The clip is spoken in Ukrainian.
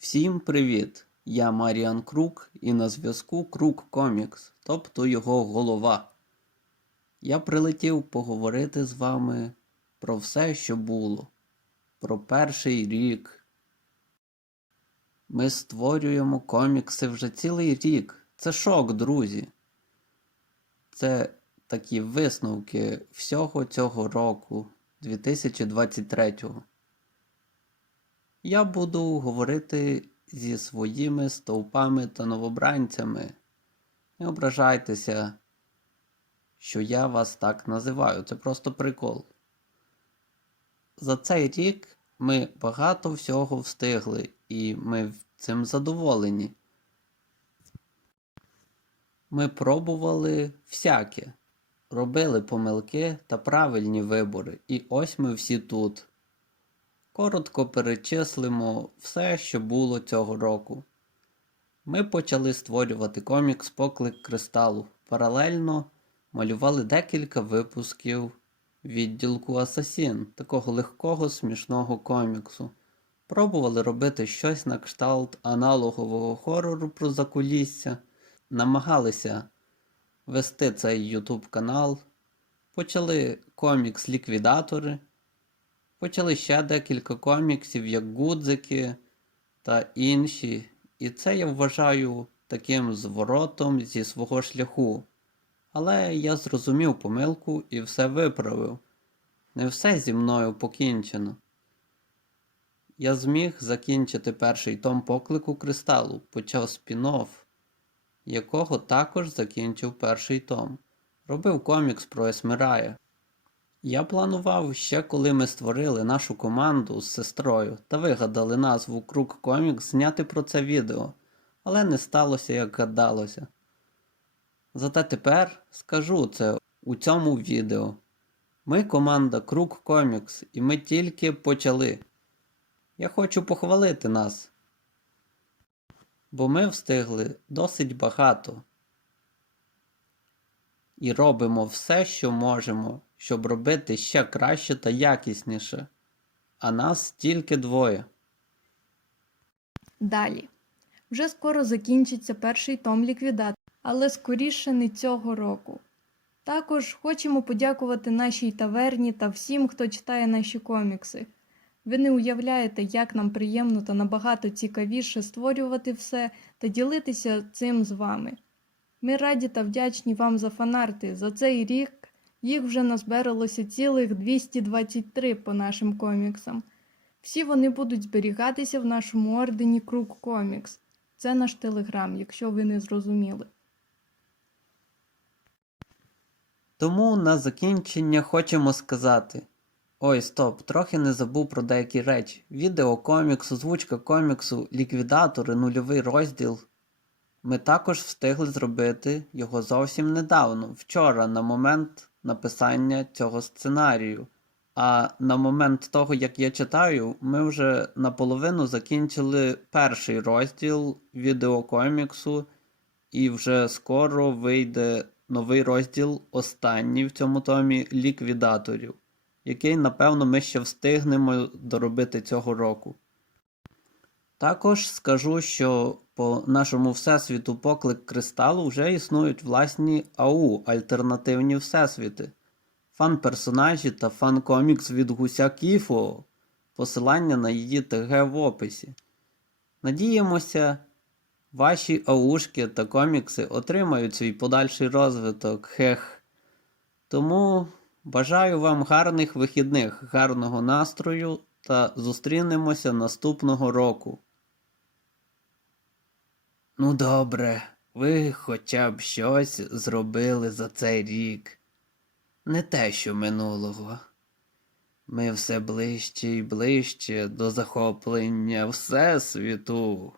Всім привіт! Я Маріан Крук і на зв'язку Крук Комікс, тобто його голова. Я прилетів поговорити з вами про все, що було, про перший рік. Ми створюємо комікси вже цілий рік. Це шок, друзі. Це такі висновки всього цього року, 2023-го. Я буду говорити зі своїми стовпами та новобранцями. Не ображайтеся, що я вас так називаю. Це просто прикол. За цей рік ми багато всього встигли, і ми цим задоволені. Ми пробували всяке, робили помилки та правильні вибори, і ось ми всі тут. Коротко перечислимо все, що було цього року. Ми почали створювати комікс Поклик Кристалу. Паралельно малювали декілька випусків відділку Асасін, такого легкого смішного коміксу. Пробували робити щось на кшталт аналогового хорору про закулісся, намагалися вести цей YouTube канал, почали комікс Ліквідатори. Почали ще декілька коміксів, як Гудзики та інші, і це я вважаю таким зворотом зі свого шляху. Але я зрозумів помилку і все виправив. Не все зі мною покінчено. Я зміг закінчити перший том поклику кристалу, почав спін-офф, якого також закінчив перший том. Робив комікс про Есмирая. Я планував ще коли ми створили нашу команду з сестрою та вигадали назву Круг Комікс зняти про це відео, але не сталося, як гадалося. Зате тепер скажу це у цьому відео. Ми команда Круг Комікс і ми тільки почали. Я хочу похвалити нас, бо ми встигли досить багато і робимо все, що можемо, щоб робити ще краще та якісніше. А нас тільки двоє. Далі. Вже скоро закінчиться перший том ліквідатор, але скоріше не цього року. Також хочемо подякувати нашій таверні та всім, хто читає наші комікси. Ви не уявляєте, як нам приємно та набагато цікавіше створювати все та ділитися цим з вами. Ми раді та вдячні вам за фанарти. За цей рік їх вже назбиралося цілих 223 по нашим коміксам. Всі вони будуть зберігатися в нашому ордені Круг Комікс. Це наш телеграм, якщо ви не зрозуміли. Тому на закінчення хочемо сказати. Ой, стоп, трохи не забув про деякі речі. Відео комікс, озвучка коміксу, ліквідатори, нульовий розділ. Ми також встигли зробити його зовсім недавно, вчора, на момент написання цього сценарію. А на момент того, як я читаю, ми вже наполовину закінчили перший розділ відеокоміксу, і вже скоро вийде новий розділ, останній в цьому томі ліквідаторів, який, напевно, ми ще встигнемо доробити цього року. Також скажу, що по нашому всесвіту поклик кристалу вже існують власні АУ альтернативні всесвіти, фан-персонажі та фан-комікс від гуся Кіфо, посилання на її ТГ в описі. Надіємося, ваші аушки та комікси отримають свій подальший розвиток. Хех. Тому бажаю вам гарних вихідних, гарного настрою та зустрінемося наступного року. Ну, добре, ви хоча б щось зробили за цей рік. Не те, що минулого. Ми все ближче і ближче до захоплення Всесвіту.